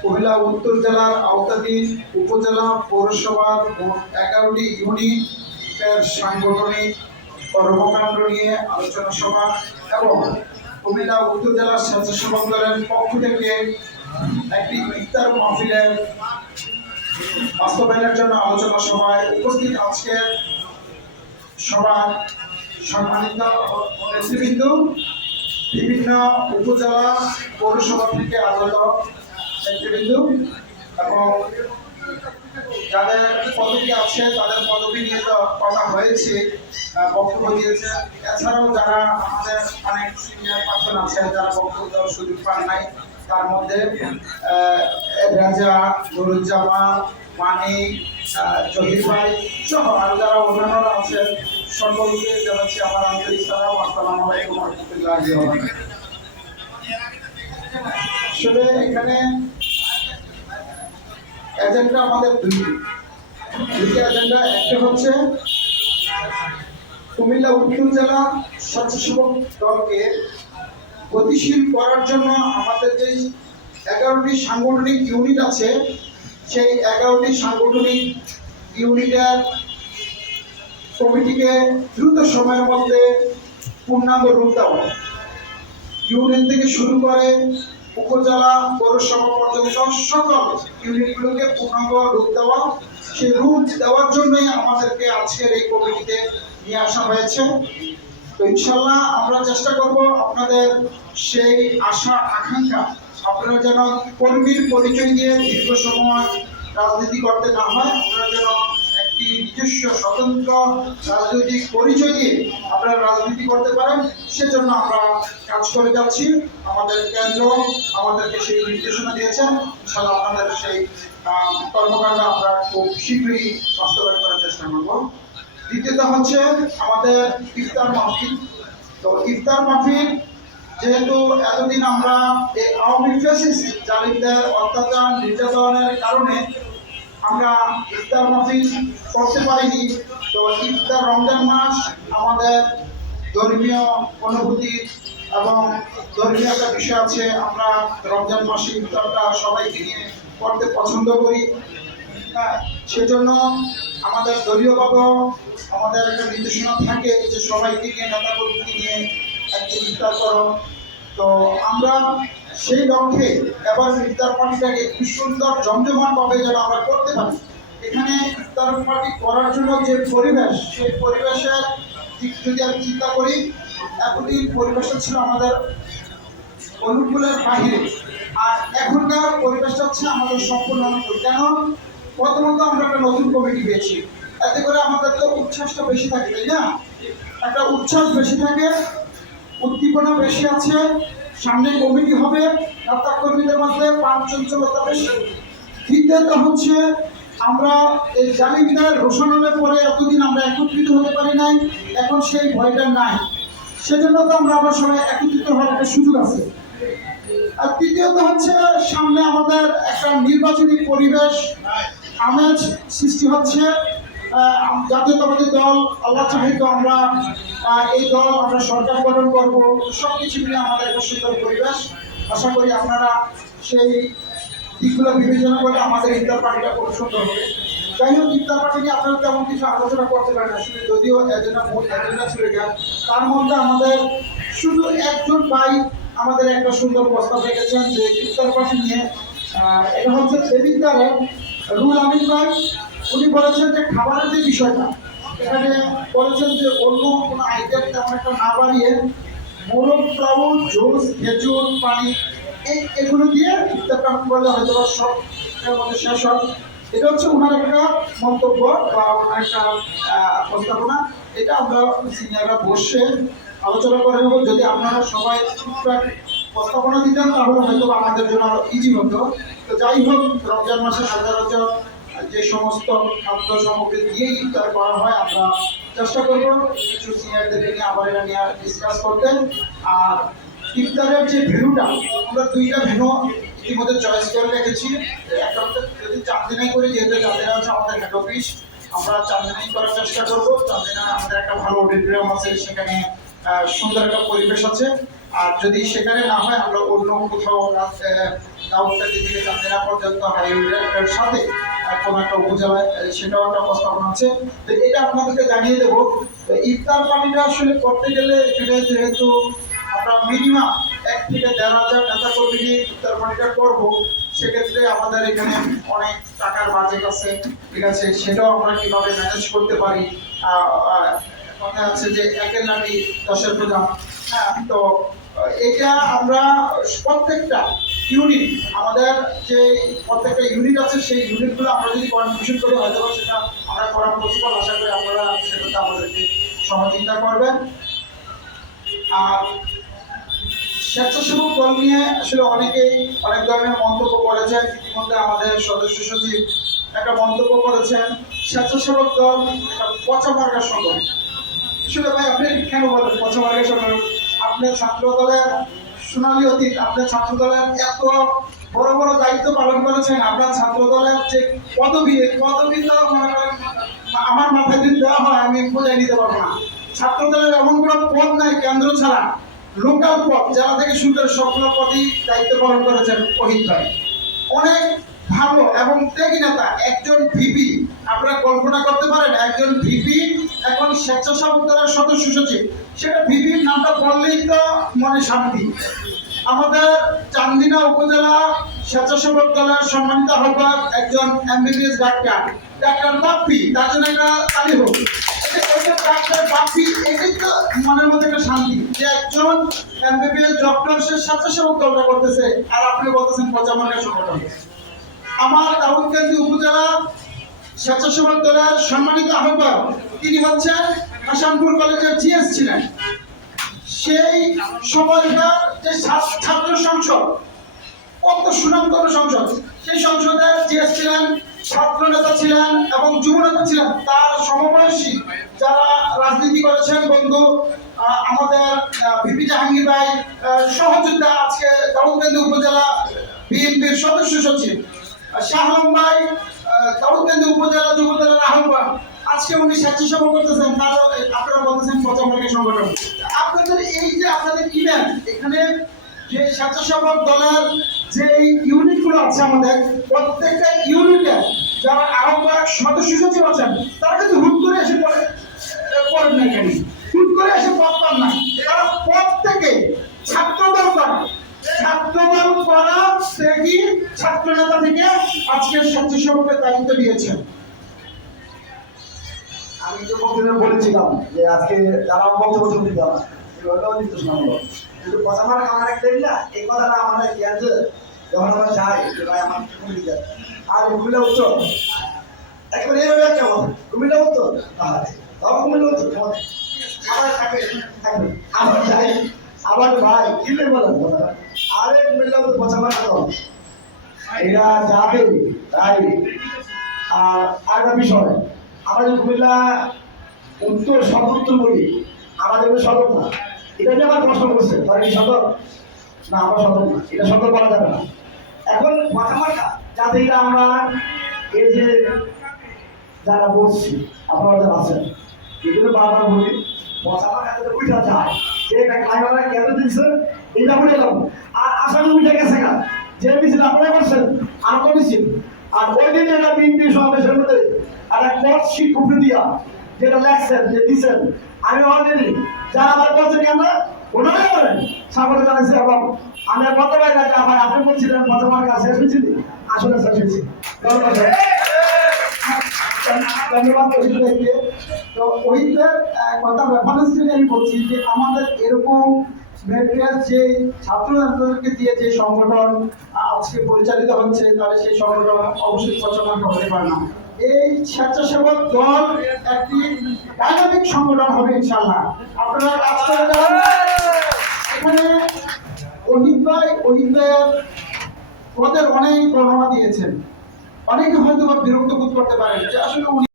কুমিল্লা উত্তর জেলার আওতাধীন উপজেলা পৌরসভার এগারোটি ইউনিটের সাংগঠনিক কর্মকাণ্ড নিয়ে আলোচনা সভা এবং কুমিল্লা উত্তর জেলার স্বেচ্ছাসেবক দলের পক্ষ থেকে একটি ইফতার মাহফিলের বাস্তবায়নের জন্য আলোচনা সভায় উপস্থিত আজকে সভার সম্মানিত নেতৃবৃন্দ। বিভিন্ন উপজেলা পৌরসভা থেকে আগত নেতৃবৃন্দ এবং যাদের পদবি আছে, তাদের পদবি নিয়ে তো কথা হয়েছে বক্তব্য দিয়েছে। এছাড়াও যারা আমাদের অনেক সিনিয়র পার্সন আছে, যারা বক্তব্য দেওয়ার সুযোগ পান নাই, তার মধ্যে রাজা নুরুজ্জামান, মানিক জহির ভাই সহ আরও যারা অন্যান্যরা আছেন জানাচ্ছি আমার সালাম আলাইকুম রহমতুল্লাহি। আসলে এখানে এজেন্ডা আমাদের দুটি দুটি এজেন্ডা, একটা হচ্ছে কুমিল্লা উত্তর জেলা স্বেচ্ছাসেবক দলকে গতিশীল করার জন্য আমাদের যে এগারোটি সাংগঠনিক ইউনিট আছে, সেই এগারোটি সাংগঠনিক ইউনিটের কমিটিকে দ্রুত সময়ের মধ্যে পূর্ণাঙ্গ রূপ দেওয়া ইউনিয়ন থেকে শুরু করে উপজেলা, পৌরসভা পর্যন্ত সকল ইউনিটগুলোকে পূর্ণাঙ্গ রূপ দেওয়া। সেই রূপ দেওয়ার জন্যই আমাদেরকে আজকের এই কমিটিতে নিয়ে আসা হয়েছে। তো ইনশাল্লাহ আমরা চেষ্টা করব আপনাদের সেই আশা, আকাঙ্ক্ষা আপনারা যেন কর্মীর পরিচয় দিয়ে দীর্ঘ সময় রাজনীতি করতে না হয়, আপনারা যেন একটি নিজস্ব স্বতন্ত্র রাজনৈতিক পরিচয় দিয়ে আপনারা রাজনীতি করতে পারেন, সেজন্য আমরা কাজ করে যাচ্ছি। আমাদের কেন্দ্র, আমাদেরকে সেই নির্দেশনা দিয়েছেন। ইনশাল্লাহ আপনাদের সেই কর্মকাণ্ড আমরা খুব শীঘ্রই বাস্তবায়ন করার চেষ্টা করব। দ্বিতীয়ত হচ্ছে আমাদের ইফতার মাহফিল। তো ইফতার মাহফিল, যেহেতু এতদিন আমরা এই আওয়ামী ফেসিস জালিমদের অত্যাচার, নির্যাতনের কারণে আমরা ইফতার মাহফিল করতে পারিনি। তো ইফতার রমজান মাস আমাদের ধর্মীয় অনুভূতি এবং ধর্মীয় একটা বিষয় আছে, আমরা রমজান মাসে ইফতারটা সবাইকে নিয়ে করতে পছন্দ করি। হ্যাঁ সেজন্য আমাদের দলীয়ভাবে আমাদের একটা নির্দেশনা থাকে যে সবাইকে নিয়ে, নেতা কর্মীকে নিয়ে একদিন ইফতার করো। তো আমরা সেই লক্ষ্যে এবার ইফতার পার্টিটাকে একটু সুন্দর জমজমাট ভাবে যেন আমরা করতে পারি। এখানে ইফতার পার্টি করার জন্য যে পরিবেশ, সেই পরিবেশের দিক যদি আমি চিন্তা করি, এতদিন পরিবেশটা ছিল আমাদের অনুকূলের বাহিরে। আর এখনকার পরিবেশটা হচ্ছে আমাদের সম্পূর্ণ অনুকূল। কেন? প্রথমত আমরা একটা নতুন কমিটি পেয়েছি। এতে করে আমাদের তো উচ্ছ্বাসটা বেশি থাকে, তাই না? একটা উচ্ছ্বাস বেশি থাকে, উদ্দীপনা বেশি আছে সামনে কমিটি হবে নেতা কর্মীদের মধ্যে পাঁচ চঞ্চলতা বেশি তৃতীয়ত হচ্ছে, আমরা এই জালিমিদের রোশনের পরে এতদিন আমরা একত্রিত হতে পারি নাই, এখন সেই ভয়টা নাই। সেজন্য তো আমরা আবার সবাই একত্রিত হওয়ার একটা সুযোগ আছে। আর তৃতীয়ত হচ্ছে, সামনে আমাদের একটা নির্বাচনী পরিবেশ আমেজ সৃষ্টি হচ্ছে। জাতীয়তাবাদী দল, আল্লাহ চাহিত আমরা এই দল আমরা সরকার গঠন করব সব কিছু মিলে আমাদের একটা সুন্দর পরিবেশ। আশা করি আপনারা সেই দিকগুলো বিবেচনা করে আমাদের ইফতার পার্টিটা খুব সুন্দর হবে। যাই হোক, ইফতার পার্টি নিয়ে আপনারা তেমন কিছু আলোচনা করতে পারেন আসলে যদিও এজেন্ডা মূল এজেন্ডা ছিল এটা। তার মধ্যে আমাদের শুধু একজন ভাই আমাদের একটা সুন্দর প্রস্তাব রেখেছেন যে ইফতার পার্টি নিয়ে এটা হচ্ছে দেবিদ্দারের রুল আমিন ভাই। উনি বলেছেন যে খাবারের যে বিষয়টা এখানে বলেছেন যে অন্য কোনো আইটেম তেমন একটা না বাড়িয়ে মোরগ প্রাউল জুস, খেজুর, পানি, এই এগুলো দিয়ে ইফতারটা করলে হয়তো সব মধ্যে শেষ হয়। এটা হচ্ছে ওনার একটা মন্তব্য বা ওনার একটা প্রস্তাবনা এটা আমরা সিনিয়ররা বসে আলোচনা করে নেব। যদি আপনারা সবাই টুকটাক প্রস্তাবনা দিতেন, তাহলে হয়তো আমাদের জন্য আরও ইজি হতো। তো যাই হোক, রমজান মাসে সচরাচর যে সমস্ত খাদ্য সামগ্রী দিয়ে ইফতার করা হয়, আমরা চেষ্টা করব কিছু সিনিয়রদেরকে নিয়ে, আবার এটা নিয়ে ডিসকাস করতে। আর ইফতারের যে ভেনুটা, আমরা দুইটা ভেনু ইতিমধ্যে চয়েস করে রেখেছি। একটা যদি চান্দিনাই করি, যেহেতু চান্দিনা হচ্ছে আমাদের হেড অফিস আমরা চান্দিনাই করার চেষ্টা করব। চান্দিনা আমাদের একটা ভালো অডিটোরিয়াম আছে, সেখানে সুন্দর একটা পরিবেশ আছে। আর যদি সেখানে না হয়, আমরা অন্য কোথাও দাউদকাটি থেকে চান্দিনা পর্যন্ত হাইওয়ের সাথে কোনো একটা উপজেলায় সেটাও একটা প্রস্তাবনা আছে। তো এটা আপনাদেরকে জানিয়ে দেবো ইফতার পানিটা আসলে করতে গেলে এখানে যেহেতু আমরা মিনিমাম এক থেকে দেড় হাজার নেতা কর্মী নিয়ে ইফতার পানিটা করব, সেক্ষেত্রে আমাদের এখানে অনেক টাকার বাজেট আছে। ঠিক আছে, সেটাও আমরা কীভাবে ম্যানেজ করতে পারি? কথা আছে যে একের নামি দশের প্রধান। হ্যাঁ তো এটা আমরা প্রত্যেকটা ইউনিট আমাদের যে প্রত্যেকটা ইউনিট আছে, সেই ইউনিটগুলো আমরা যদি কন্ট্রিবিউশন করি, হয়তো সেটা আমরা করার পসিবল আশা করি আপনারা সেটাতে আমাদেরকে সহযোগিতা করবেন। আর স্বেচ্ছাসেবক দল নিয়ে আসলে অনেকেই অনেক ধরনের মন্তব্য করেছেন। ইতিমধ্যে আমাদের সদস্য সচিব একটা মন্তব্য করেছেন, স্বেচ্ছাসেবক দল একটা পচা মার্কার সংগঠন আসলে ভাই, আপনি কেন বলেন পচা মার্কার সংগঠন আপনার ছাত্র দলের সোনালী অতীত, আপনার ছাত্রদলের এত বড় বড় দায়িত্ব পালন করেছেন, আপনার ছাত্রদলের যে পদবি পদবি তো মনে করেন আমার মাথায় যদি দেওয়া হয়, আমি বোঝাই নিতে পারব না। ছাত্রদলের এমন কোনো পদ নাই, কেন্দ্র ছাড়া। লোকাল পদ, যারা থেকে শুরু করে সবগুলো পদই দায়িত্ব পালন করেছেন ওহিত ভাই। অনেক ভালো এবং ত্যাগী নেতা, একজন ভিপি, আপনারা কল্পনা করতে পারেন, একজন ভিপি এখন স্বেচ্ছাসেবক দলের সদস্য সচিব, সেটা ভিপির নামটা বললেই তো মনে শান্তি। আমাদের চান্দিনা উপজেলা স্বেচ্ছাসেবক দলের সম্মানিত আহ্বায়ক একজন এমবিবিএস ডাক্তার। ডাক্তার বাপ্পি, তার জন্য একটা তালি হোক। বাপ্পি, এটাই তো মনের মধ্যে একটা শান্তি যে একজন এমবিবিএস ডক্টর স্বেচ্ছাসেবক দলটা করতেছে। আর আপনি আমার দাউদকান্দি উপজেলা স্বেচ্ছাসেবক দলের সম্মানিত আহ্বায়ক তিনি হচ্ছেন হাসানপুর কলেজের জিএস ছিলেন। সেই সময়কার যে ছাত্র সংসদ কত সুনামতর সংসদ সেই সংসদের জিএস ছিলেন ছাত্র নেতা ছিলেন এবং যুব নেতা ছিলেন। তার সমবয়সী যারা রাজনীতি করেছেন বন্ধু আমাদের ভিপি জাহাঙ্গীর ভাই সহযোদ্ধা আজকে দাউদকান্দি উপজেলা বিএনপির সদস্য সচিব আহ, শাহ ভাই আহ, উপজেলা যুব দলের আহ্বান আজকে উনি স্বেচ্ছাসেবক করতেছেন তার আপনারা বলতেছেন পঁচানব্বই সংগঠন। আপনাদের এই যে আপনাদের ইভেন্ট এখানে যে স্বেচ্ছাসেবক দলের যে ইউনিটগুলো আছে আমাদের প্রত্যেকটা ইউনিটে যারা আহ্বায়ক সদস্য সচিব আছেন তারা কিন্তু হুট করে এসে পড়ে পড়েন না এখানে। হুট করে এসে পদ পান না। তারা প্রত্যেকে ছাত্র দল করে থেকে ছাত্র নেতা থেকে আজকে স্বেচ্ছাসেবকের দায়িত্ব দিয়েছেন আমি তো বক্তব্যে বলেছিলাম যে আজকে যারা বক্তব্য শুনতে না এগুলোটাও নির্দেশ নামলো কিন্তু কথা আমার আমার একটা না, এই কথাটা আমাদের কি আছে যখন আমরা চাই যে ভাই আমার যায়? আর কুমিল্লা উত্তর? একেবারে এইভাবে একটা কথা। কুমিল্লা উত্তর? তাহলে তখন কুমিল্লা উত্তর? আবার থাকবে আবার যাই। আবার ভাই, কি বলেন? কথাটা আরে কুমিল্লা উত্তর পচাবার কথা এরা যাবে, তাই। আর আরেকটা বিষয়, আমরা যদি কুমিল্লা উত্তর সদর বলি, আমাদের সদর না। এটা নিয়ে আমার প্রশ্ন করছে তারা কি সদর না, আমরা সদর না, এটা সদর বলা যাবে না। এখন মাথা মাথা যাতে এটা আমরা এই যে যারা বলছি, আপনারা যারা আছেন, এগুলো বারবার বলি মাথা যাতে উঠা যায়, যে একটা ক্লাইমারা কেন দিচ্ছেন এটা বলে আর আসামি উঠে গেছে যে মিছিল আপনারা করছেন তো মিছিল। আর ওই দিন একটা বিএনপি সমাবেশের মধ্যে আর এক পথ শীত উপরে দিয়া যেটা লেখছেন, যে দিচ্ছেন আমি অলরেডি যারা আমার বলছেন কেন ওনারাই বলেন, স্বাগত জানাইছি এবং আমি পারি না যে আমার আপনি বলছিলেন কাছে শেষ আসলে হয়েছে ধন্যবাদ তো কথা আমি বলছি যে আমাদের এরকম যে ছাত্র ছাত্রীদেরকে দিয়ে যে সংগঠন আজকে পরিচালিত হচ্ছে, তাহলে সেই সংগঠন অবশ্যই প্রচলন হতে পারে না। এই স্বেচ্ছাসেবক দল একটি ডাইনামিক সংগঠন হবে ইনশাল্লাহ আপনারা কাজ করে এখানে অহিত ভাই, অহিত ভাইয়ের অনেক বর্ণনা দিয়েছেন। অনেকে হয়তো বা বিরক্ত বোধ করতে পারেন যে আসলে